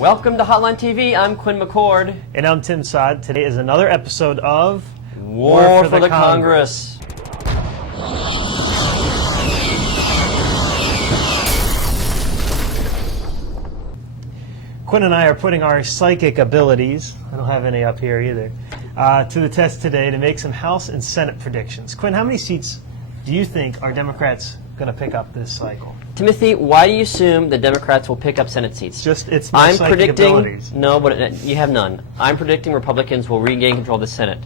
Welcome to Hotline TV. I'm Quinn McCord. And I'm Tim Sod. Today is another episode of War for the Congress. Quinn and I are putting our psychic abilities, I don't have any up here either, to the test today to make some House and Senate predictions. Quinn, how many seats do you think are Democrats going to pick up this cycle? Timothy, why do you assume the Democrats will pick up Senate seats? It's my psychic abilities. No, but you have none. I'm predicting Republicans will regain control of the Senate.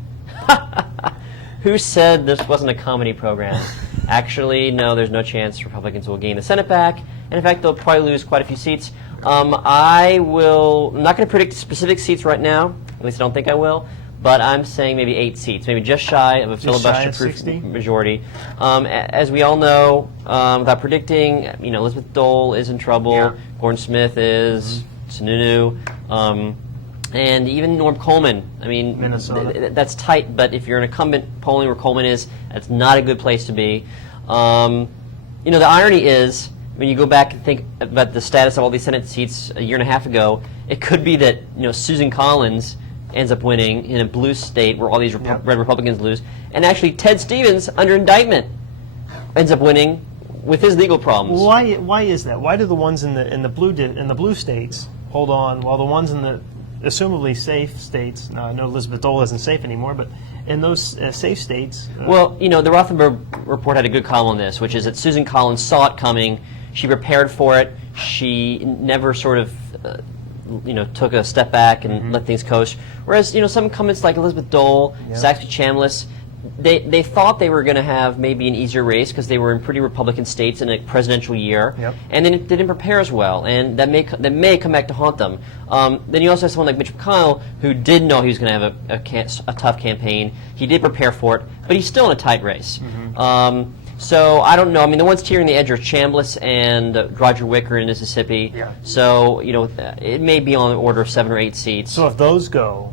Who said this wasn't a comedy program? Actually, no, there's no chance Republicans will gain the Senate back. And in fact, they'll probably lose quite a few seats. I'm not going to predict specific seats right now. At least I don't think I will. But I'm saying maybe 8 seats, maybe just shy of a filibuster-proof majority. As we all know, without predicting, Elizabeth Dole is in trouble. Yeah. Gordon Smith is. Sununu. And even Norm Coleman. I mean, Minnesota. That's tight. But if you're an incumbent polling where Coleman is, that's not a good place to be. The irony is, when you go back and think about the status of all these Senate seats a year and a half ago, it could be that Susan Collins ends up winning in a blue state where all these red Republicans lose, and actually Ted Stevens, under indictment, ends up winning with his legal problems. Why is that? Why do the ones in the blue states hold on while the ones in the assumably safe states? Now, I know Elizabeth Dole isn't safe anymore, but in those safe states. Well, the Rothenberg report had a good column on this, which is that Susan Collins saw it coming. She prepared for it. She never sort of, took a step back and let things coast. Whereas, some incumbents like Elizabeth Dole, Saxby Chambliss, they thought they were going to have maybe an easier race because they were in pretty Republican states in a presidential year, and then it didn't prepare as well, and that may come back to haunt them. Then you also have someone like Mitch McConnell, who did know he was going to have a tough campaign. He did prepare for it, but he's still in a tight race. So I don't know. I mean, the ones tearing the edge are Chambliss and Roger Wicker in Mississippi. So it may be on the order of 7 or 8 seats. So if those go,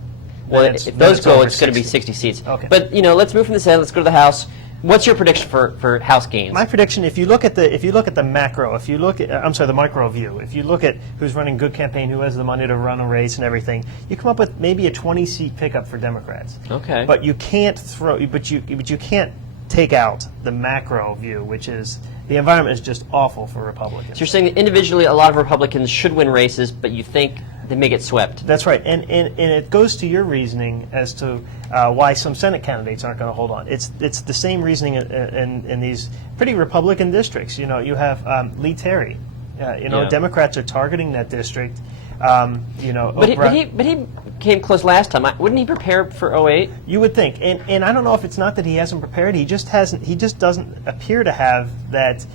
if those go, it's going to be 60 seats. Okay. But let's move from the Senate. Let's go to the House. What's your prediction for House gains? My prediction, if you look at the macro, the micro view, if you look at who's running good campaign, who has the money to run a race and everything, you come up with maybe a 20-seat pickup for Democrats. Okay. But you can't you can't take out the macro view, which is the environment is just awful for Republicans. So you're saying that individually a lot of Republicans should win races, but you think they may get swept. That's right, and it goes to your reasoning as to why some Senate candidates aren't going to hold on. It's the same reasoning in these pretty Republican districts. You have Lee Terry. Democrats are targeting that district. But he came close last time. Wouldn't he prepare for 2008? You would think, and I don't know if it's not that he hasn't prepared. He just hasn't. He just doesn't appear to have that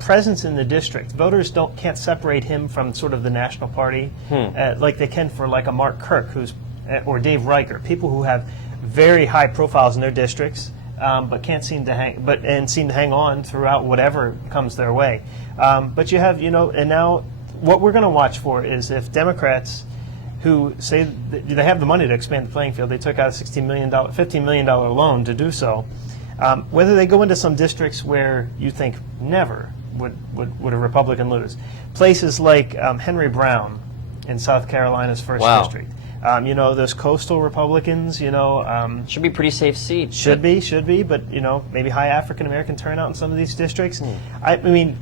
presence in the district. Voters can't separate him from sort of the national party like they can for like a Mark Kirk or Dave Reicher, people who have very high profiles in their districts. But seem to hang on throughout whatever comes their way. But you have, and now what we're going to watch for is if Democrats who say they have the money to expand the playing field, they took out a $15 million loan to do so, whether they go into some districts where you think never would a Republican lose. Places like Henry Brown in South Carolina's 1st District. Those coastal Republicans, should be pretty safe seats. Should be, but maybe high African American turnout in some of these districts. I mean,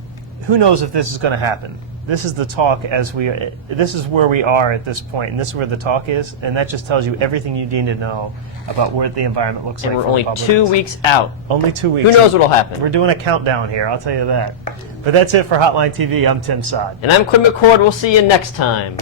who knows if this is going to happen? This is the talk this is where we are at this point, and this is where the talk is, and that just tells you everything you need to know about where the environment looks like. And we're only 2 weeks out. Only 2 weeks. Who knows what'll happen? We're doing a countdown here, I'll tell you that. But that's it for Hotline TV. I'm Tim Sod. And I'm Quinn McCord. We'll see you next time.